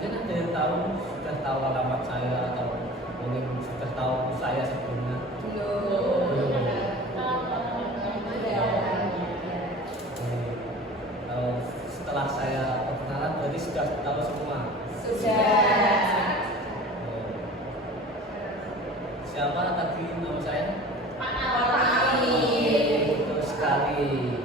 mungkin ada yang tahu, sudah tahu alamat saya atau mungkin sudah tahu saya sebelumnya. Setelah saya perkenalan berarti sudah tahu semua. Siapa tadi nama saya? Betul sekali.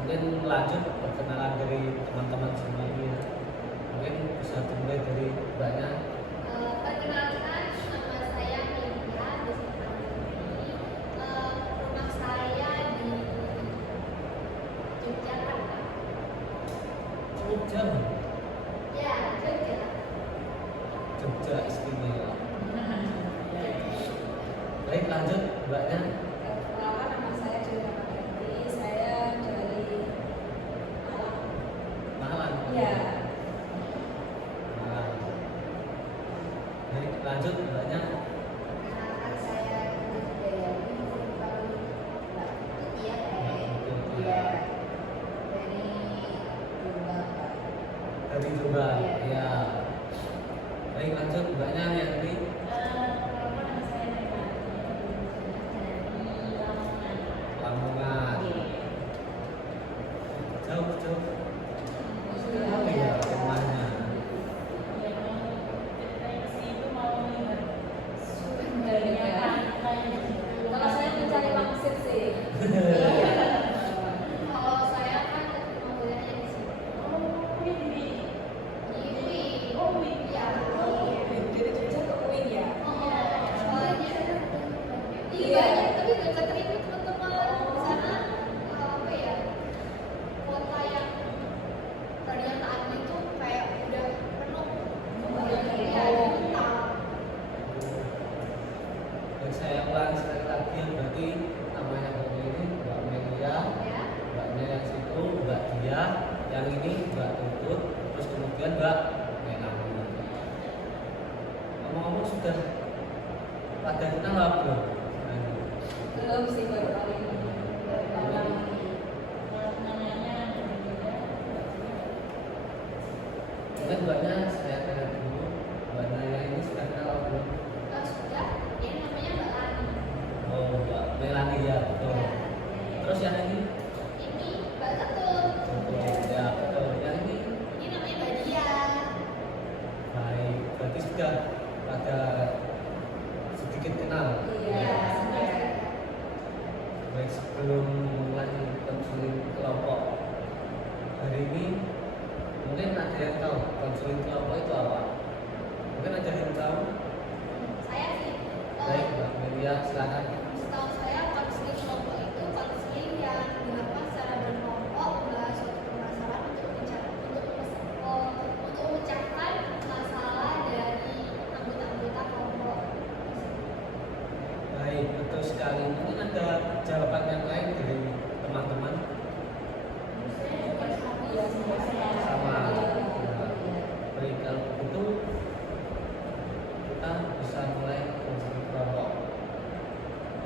Mungkin lanjut perkenalan dari teman-teman semuanya. Mungkin bisa dimulai dari banyak. Perkenalkan, nama saya Melia Desitani. Rumah saya di Yogyakarta. Jogja, Ya, Jogja. Jogja istimewa. Baik, lanjut mbaknya. Perkenalkan, nama saya Julia Margaretri. Saya dari Malang. Malang. Ya. Malang. Baik, lanjut mbaknya. Perkenalkan, saya Dayani Palu Mbak Putih ya, Iya. Dari Jombang. Dari Jombang. Ya. Baik, lanjut mbaknya yang ini. Lamongan. Jauh. Oh iya, rumahnya. Kalau saya mencari wangsit sih. Kalau saya kan kuliahnya di sini. Ya. Dari Jogja ke UIN ya. Soalnya iya, tapi dekat ini teman-teman di sana apa ya? Kota yang tadinya saat itu kayak udah penuh. Ya, dibentak. Dan saya ulang sekali lagi, berarti namanya mbaknya ini Mbak Melia, Ya. mbaknya yang situ Mbak Dia, yang ini Mbak Tutut, terus kemudian Mbak Melani. Ngomong-ngomong sudah pada kenal apa belum? Belum sih, baru kali ini. Mungkin mbaknya saya tanya dulu, Mbak Naya ini sudah kenal apa belum? Sudah, ini namanya Mbak Lani. Oh, Mbak Melani ya, betul. Terus yang ini? Ini Mbak Tetun. Betul, ya betul. Yang ini? Ini namanya Mbak Dia. Baik, berarti sudah pada sedikit kenal. Iya. Baik, sebelum mulai konseling kelompok hari ini, mungkin ada yang tahu konseling kelompok itu apa? Mungkin ada yang tahu? Saya sih. Baik, Mbak Melia, silakan. Setahu saya konseling kelompok itu konseling yang dilakukan secara berkelompok membahas suatu permasalahan untuk memecahkan masalah dari anggota-anggota kelompok. Baik, betul sekali. Mungkin ada jawaban yang lain dari teman-teman? Iya, Sama. Baik, kalau begitu kita bisa mulai konseling kelompok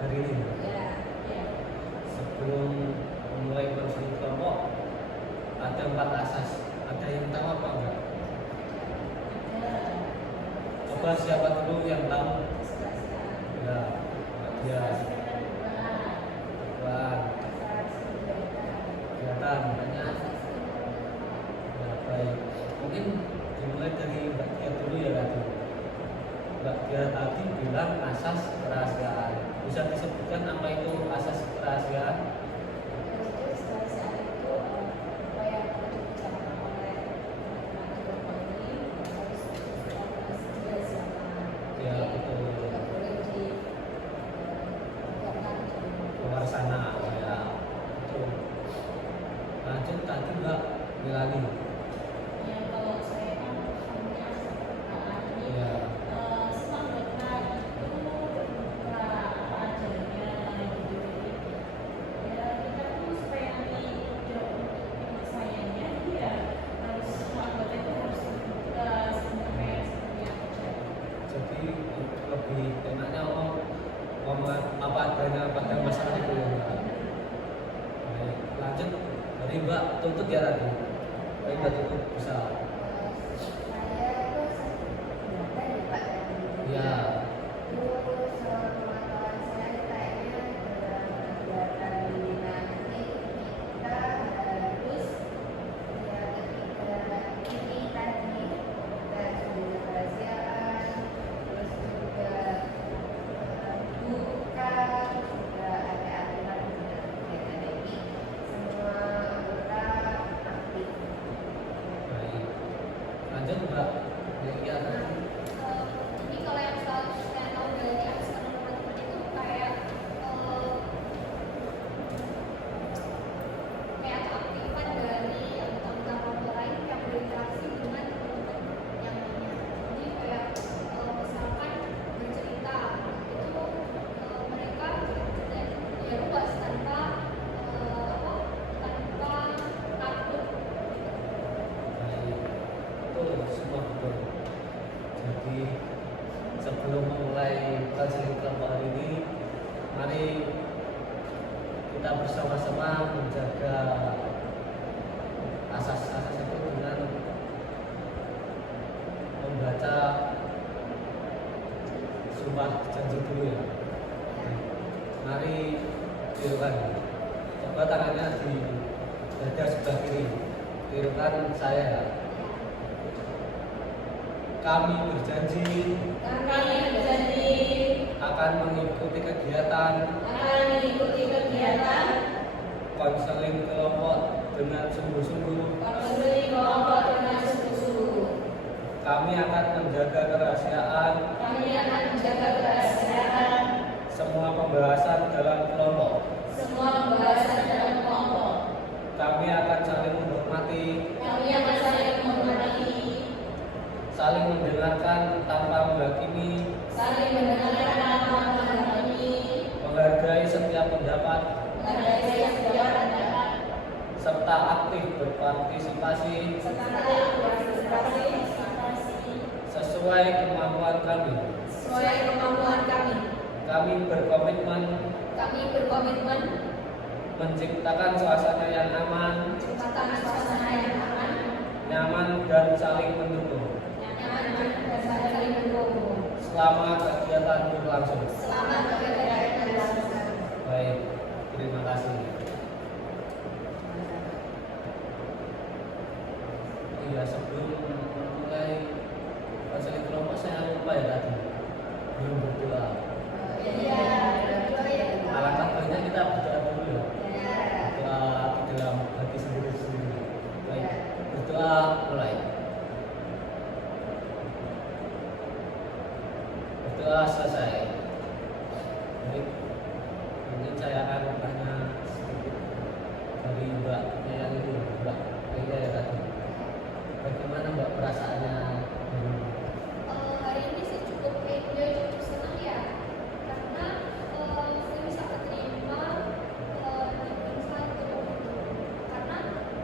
hari ini. Ya. Sebelum memulai konseling kelompok, ada 4 asas. Ada yang tahu apa enggak? Coba siapa dulu yang tahu? Ya, ya, Tuhan, kelihatan banyak. Ya, baik. Mungkin dimulai dari Mbak Dia dulu ya tadi. Mbak Dia tadi bilang asas kerahasiaan. Bisa disebutkan apa itu asas kerahasiaan? Ya, betul. Luar sana, ya. Betul. Lanjut tadi Mbak Melani. Ya, jadi lebih enaknya ngomong apa adanya pada masalah itu ya Mbak. Baik, lanjut dari Mbak Tutut ya tadi. Baik, Mbak Tutut bisa. Saya terus kita bersama-sama menjaga asas-asas itu dengan membaca sumpah janji dulu ya. Mari tirukan. Coba tangannya di dada sebelah kiri. Tirukan saya ya. Kami berjanji akan mengikuti kegiatan konseling kelompok dengan sungguh-sungguh. Kami akan menjaga kerahasiaan semua pembahasan dalam kelompok. Kami akan saling menghormati, saling mendengarkan tanpa menghakimi, menghargai setiap pendapat, serta aktif berpartisipasi sesuai kemampuan kami. Kami berkomitmen menciptakan suasana yang aman, nyaman, dan saling mendukung selama kegiatan berlangsung. Baik, terima kasih. Iya, sebelum mulai konseling kelompok saya lupa ya tadi belum berdoa. Alangkah baiknya kita berdoa dulu ya. Berdoa di dalam hati sendiri-sendiri. Baik, berdoa mulai. Berdoa selesai. Baik, mungkin saya akan bertanya sedikit dari Mbak yang itu, Mbak Lia ya tadi. Bagaimana Mbak perasaannya? Hari ini sih cukup enjoy, cukup senang ya, karena saya bisa keterima di Unpad itu. Karena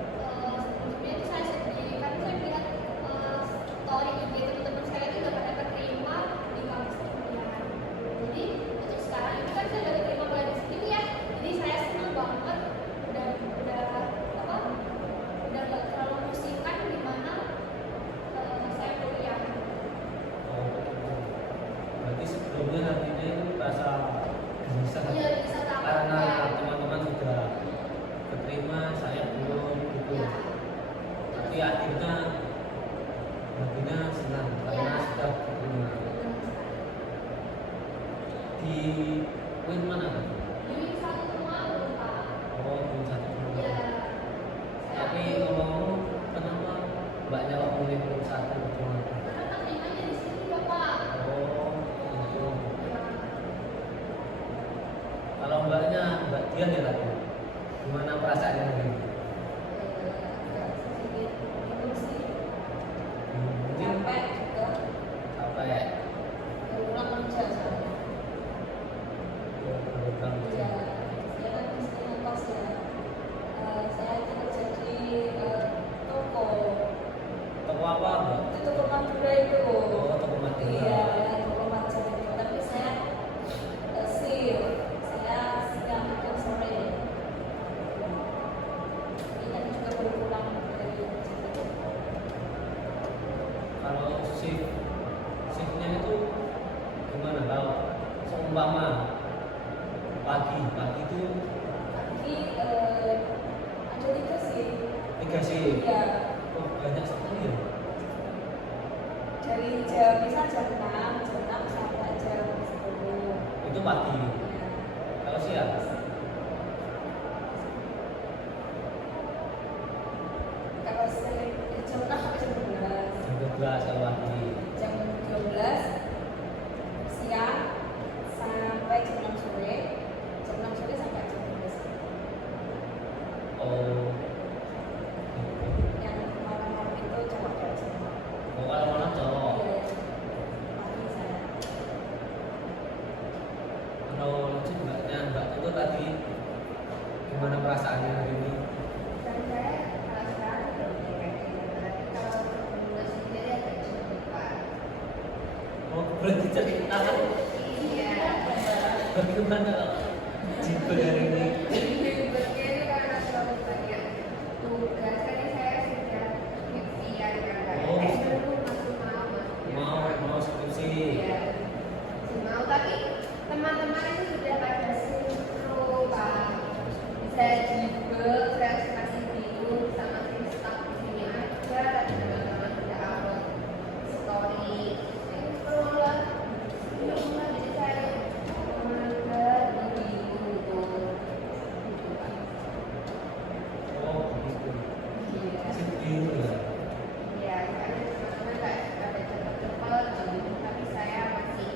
sebelumnya itu saya sedih, karena saya lihat story IG teman-teman saya itu udah pada keterima di kampus kuliah. Jadi untuk sekarang itu kan saya udah keterima mulai di situ ya. Jadi saya senang banget, udah nggak terlalu musikan di mana saya kuliah. Berarti sebelumnya hatinya itu rasa gelisah Iya, bisa takut karena ya. teman-teman sudah keterima, saya belum gitu. Ya. Tapi akhirnya hatinya senang karena Ya. sudah keterima. Di poin mana Pak? Di satu Temalu, Pak. Oh, di satu dulu. Ya. Tapi ngomong-ngomong, kenapa mbaknya kok milih poin satu cuma? Karena kan temanya di sini ya, Pak. Oh, gitu. Ya. Kalau mbaknya Mbak Dian ya tadi, gimana perasaannya hari ini? Mungkin capek. Program. Toko apa Mbak? Oh, toko Madura. Tapi saya siang atau sore. Ini kan juga baru pulang dari Jakarta. Kalau shiftnya itu gimana? Kalau seumpama pagi itu Pagi ada 3 sih. 3 shift. Iya. Oh, banyak sekali ya. Dari jam misal jam 6 sampai jam 10. Itu pagi. Ya. Kalau siang Kalau saya jam 6 sampai jam 12. jam 12 kalau pagi. Jam 12 siang sampai jam 6 sore. Jam 6 sore sampai jam 12. Oh, Yang malam-malam itu cowok-cowok semua. oh kalau malam cowok. Iya, pagi saya. Kalau lanjut mbak itu tadi gimana perasaannya hari ini? Dan saya kalau sekarang udah mulai kayak gitu, tapi kalau lulus sendiri agak sulit, Pak. Oh, berarti ceritakan Iya. bagaimana Jigo dari ini. Ribetnya itu karena terlalu banyak tugas. Tadi saya sudah skripsian kan, Kak. Oh. Belum masuk mau. Mau skripsi. Iya. Mau, tapi teman-teman itu sudah pada sinkro, Pak. Saya juga, saya masih bingung sama sistem di sini aja. Tadi teman-teman sudah upload story sinkro lah. Belum lah, jadi saya bingung tuh. Gitu, Pak. Oh, begitu. Iya. Sedih ya. Ya, karena teman-teman nggak ada cepet-cepet, tapi saya masih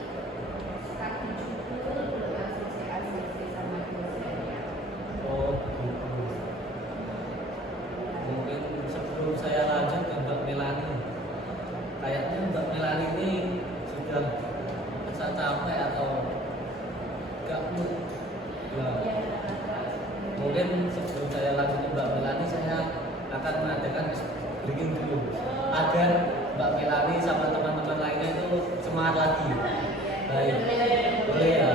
stuck di judul, belum asosiasi sama dosennya. Oh, begitu. Mungkin sebelum saya lanjut ke Mbak Melani, kayaknya Mbak Melani ini sudah merasa capek atau nggak mood. Ya, mungkin sebelum saya lanjut ke Mbak Melani, saya akan mengadakan breaking dulu agar Mbak Melani sama teman-teman lainnya itu semangat lagi. Baik, boleh ya.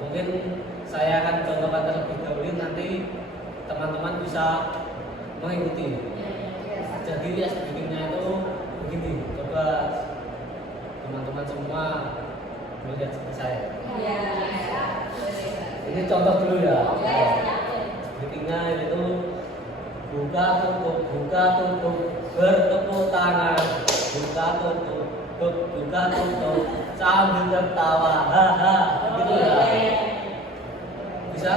Mungkin saya akan contohkan terlebih dahulu, nanti teman-teman bisa mengikuti. Jadi ya speakingnya itu begini, coba teman-teman semua melihat seperti saya. Iya. Ini contoh dulu ya. Oke. Speakingnya itu buka tutup bertepuk tangan, buka tutup sambil tertawa, haha, gitu ya. Bisa?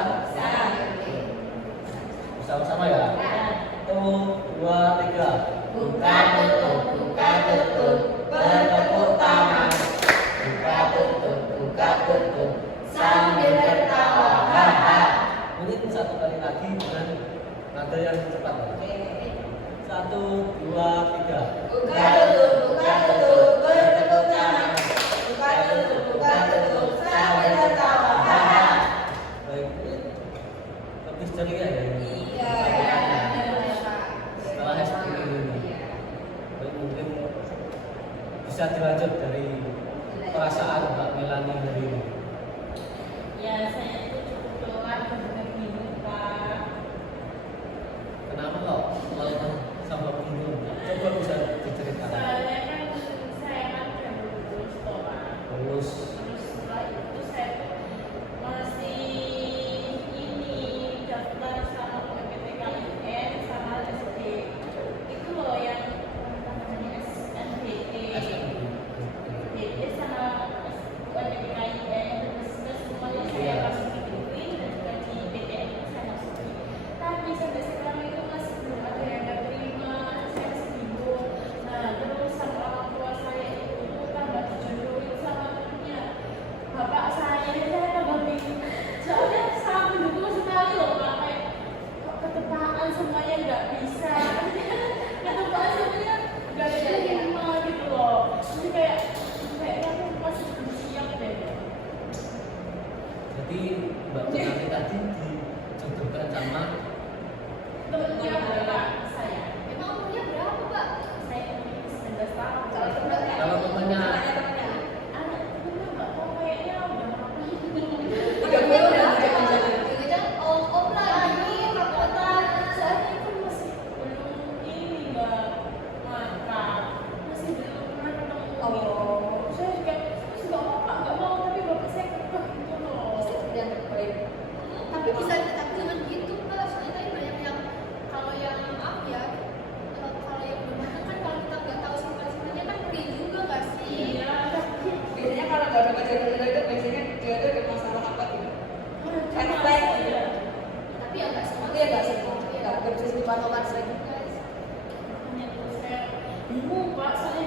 Bersama-sama ya. 1, 2, 3. Buka tutup bertepuk tangan, buka tutup sambil tertawa, haha. Mungkin satu kali lagi dengan nada yang cepat. 1, 2, 3. Buka tutup bertepuk tangan, buka tutup sambil tertawa. Baik, ini lebih ceria ya. Iya. Setelah speaking ini, baik, mungkin bisa dilanjut dari perasaan Mbak Melani hari ini. Ya, saya itu cukup lelah dan juga bingung, Pak. Kenapa kok lelah sama bingung? Coba bisa diceritakan. Soalnya kan saya kan udah lulus toh, Pak. Lulus. Terus setelah itu saya tuh masih ini daftar sama UMPTKIN sama SD. Itu loh yang namanya SNBT. DD sama UMPTKIN terus semuanya saya masukin dan juga di PTN saya masukin. Tapi sampai sekarang itu masih belum ada yang nggak terima, saya masih bingung. Nah, terus sama orang tua saya itu tambah dijodohin sama temennya bapak saya tambah bingung. Soalnya sangat mendukung sekali loh, Pak. Kayak kok ketepaan semuanya nggak bisa, ketepaan semuanya nggak diterima gitu loh. Jadi kayaknya aku masih belum siap deh. Jadi Mbak Melani tadi dijodohkan sama Temennya bapak saya. Emang umurnya berapa, Pak? Saya umur 19 tahun. kalau temannya anak temennya nggak tahu kayaknya udah berapa. 30 udah Jangan-jangan om lagi, rapotan. Soalnya kan masih belum ini nggak makan, masih belum pernah ketemu. Saya juga terus nggak mau, Pak, nggak mau, tapi bapak saya kekeh gitu loh. Tapi bisa tapi jangan gitu, Pak. Soalnya tadi banyak yang kalau yang maaf ya, kalau yang belum matang kan kalau kita nggak tahu sifat-sifatnya kan perih juga nggak sih? Iya, tapi Biasanya kalau nggak ada jodoh itu biasanya dia tuh ada masalah apa gitu. Karena baik. Tapi ya nggak semua. Iya nggak semua. Nggak bisa dipantulkan lagi. makanya terus saya bingung, Pak, soalnya